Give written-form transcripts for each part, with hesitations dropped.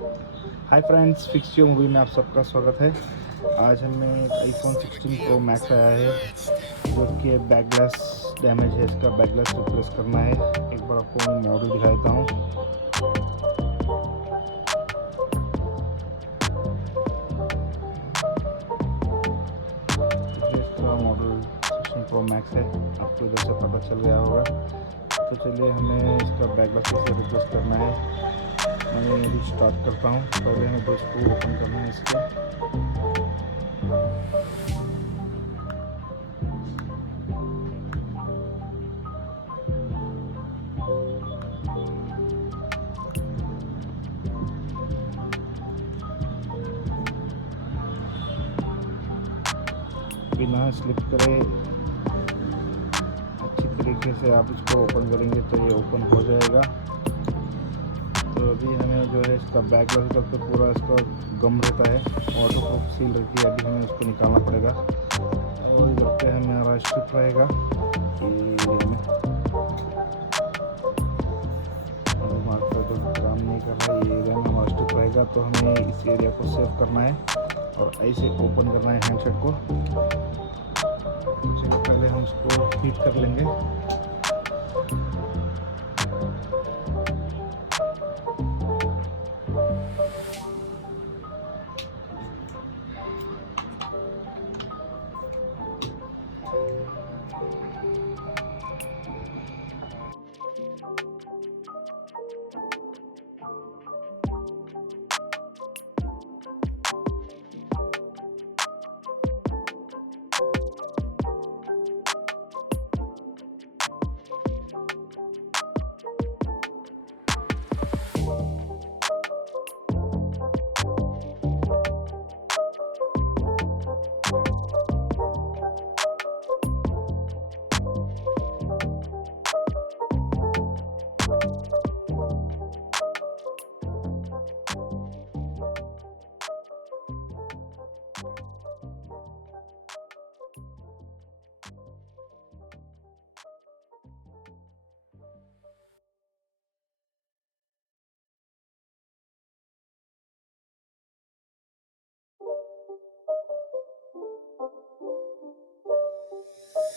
Hi friends, fix your movie में आप सबका स्वागत है। आज हमें एक आईफोन 16 प्रो मैक्स आया है जो कि बैकग्लास डैमेज है। इसका बैकग्लास रिप्लेस करना है। एक बार आपको मॉडल दिखा देता हूँ। ये इसका मॉडल 16 प्रो मैक्स है। आपको इधर से पता चल गया होगा। तो चलिए हमें इसका बैकग्लास कैसे रिप्लेस करना है मैं अभी स्टार्ट करता हूँ। पहले हमें दो स्क्रू ओपन करना है इसके। बिना स्लिप करे अच्छी तरीके से आप इसको ओपन करेंगे तो ये ओपन हो जाएगा। तो अभी हमें जो है इसका बैकग्लास जब तक पूरा इसका गम रहता है, वाटर प्रूफ सील रहती है, अभी हमें उसको निकालना पड़ेगा। और इधर पे हमारा स्ट्रिप रहेगा मार्कर तो काम नहीं कर रहा है। ये एरिया में हमारा स्ट्रिप रहेगा तो हमें इस एरिया को सेव करना है और ऐसे ओपन करना है हैंडसेट को। चलिए पहले हम उसको हीट कर लेंगे।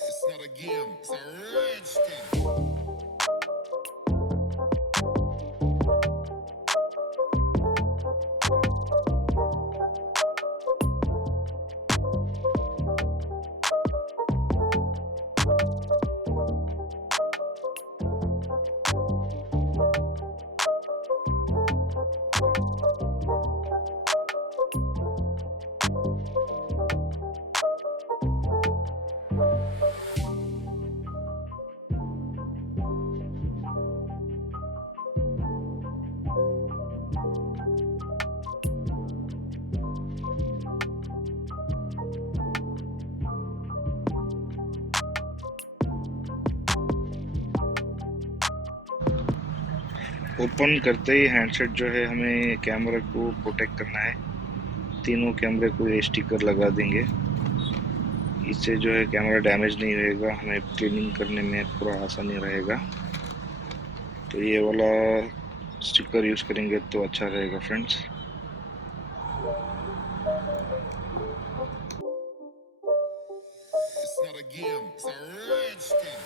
It's not a game, it's a rich thing. Open करते ही हैंडसेट जो है हमें कैमरा को प्रोटेक्ट करना है। तीनों कैमरे को ये स्टिकर लगा देंगे। इससे जो है कैमरा डैमेज नहीं होएगा, हमें क्लीनिंग करने में पूरा आसानी रहेगा। तो ये वाला स्टिकर यूज़ करेंगे तो अच्छा रहेगा friends. It's not a game, it's a rich thing.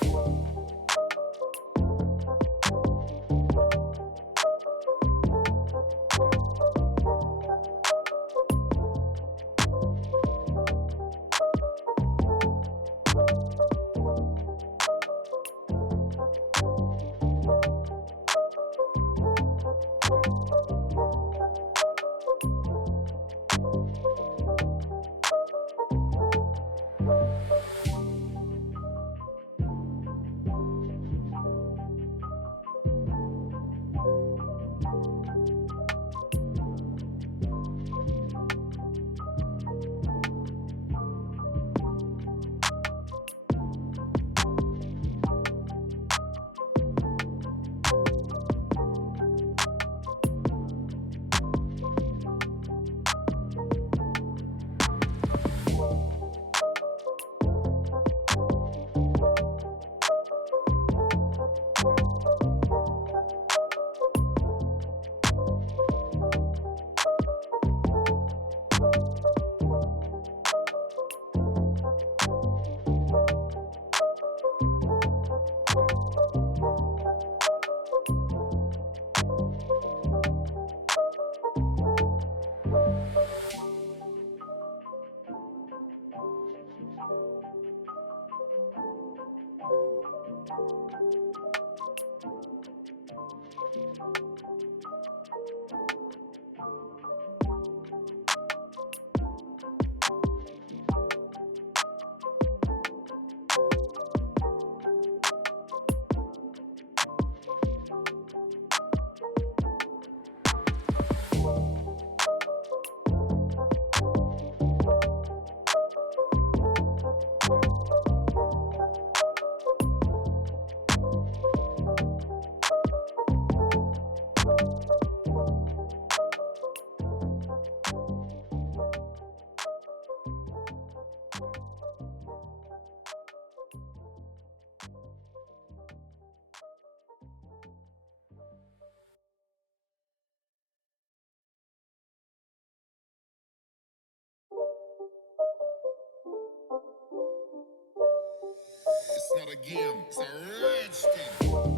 game. It's a rich thing.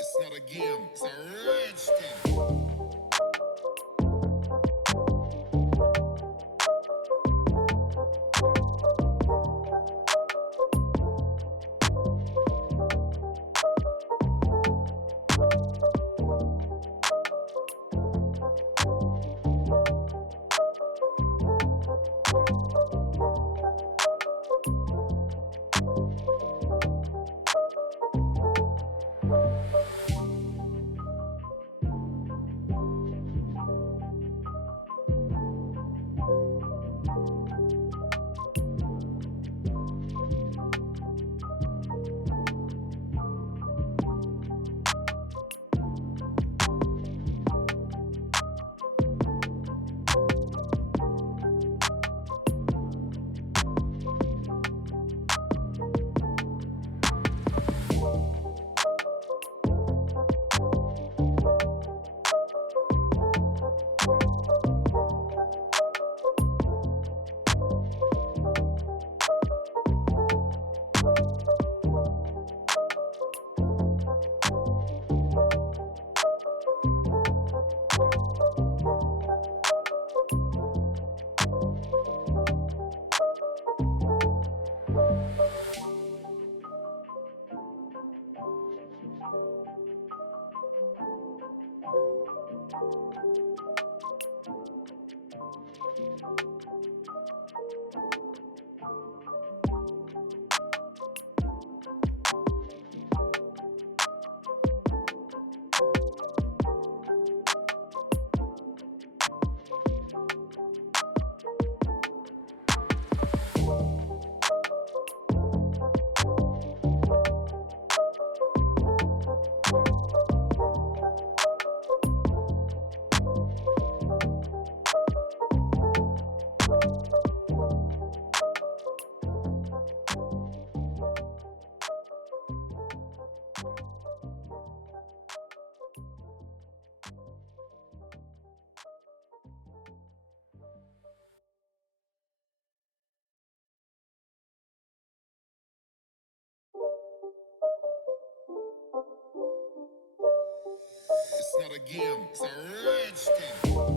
It's not a game. It's a rich thing. game. It's a rich thing.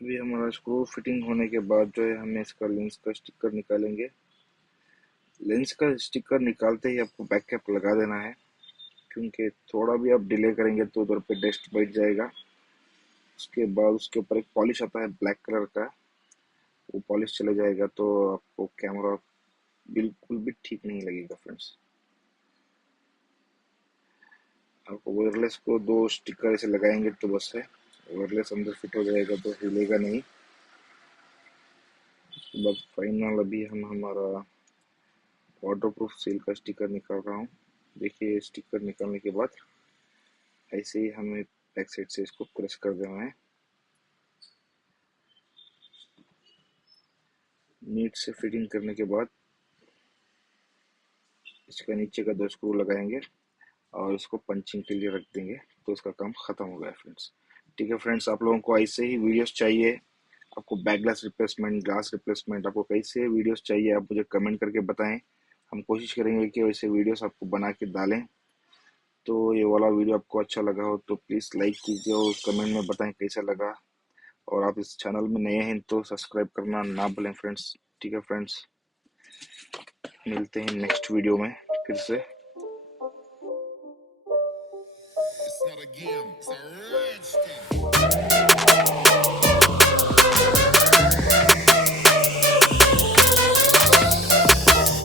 अभी हमारा स्क्रू फिटिंग होने के बाद जो है हमें इसका लेंस का स्टिकर निकालेंगे। लेंस का स्टिकर निकालते ही आपको बैक कैप लगा देना है, क्योंकि थोड़ा भी आप डिले करेंगे तो उधर पे डस्ट बैठ जाएगा। उसके बाद उसके ऊपर एक पॉलिश आता है ब्लैक कलर का, वो पॉलिश चले जाएगा तो आपको कैमरा बिल्कुल भी ठीक नहीं लगेगा फ्रेंड्स। आपको वायरलेस को दो स्टिकर ऐसे लगाएंगे तो बस है, वायरलेस अंदर फिट हो जाएगा तो हिलेगा नहीं। बस फाइनल अभी हम हमारा वाटरप्रूफ सील का स्टिकर निकाल रहा हूँ। देखिए स्टिकर निकालने के बाद ऐसे ही हमें बैक साइड से इसको प्रेस कर देना है। नीट से फिटिंग करने के बाद इसका नीचे का दो स्क्रू लगाएंगे और इसको पंचिंग के लिए रख देंगे तो इसका काम खत्म हो गया फ्रेंड्स। ठीक है फ्रेंड्स, आप लोगों को ऐसे ही वीडियोस चाहिए, आपको back glass replacement, glass replacement, आपको कैसे वीडियोस चाहिए आप मुझे कमेंट करके बताएं। हम कोशिश करेंगे कि वैसे वीडियोस आपको बना के डालें। तो ये वाला वीडियो आपको अच्छा लगा हो तो प्लीज़ लाइक कीजिए और कमेंट में बताएं कैसा लगा। और आप इस चैनल में नए हैं तो सब्सक्राइब करना ना भूलें फ्रेंड्स। ठीक है फ्रेंड्स, मिलते हैं नेक्स्ट वीडियो में फिर से। It's not a game. It's a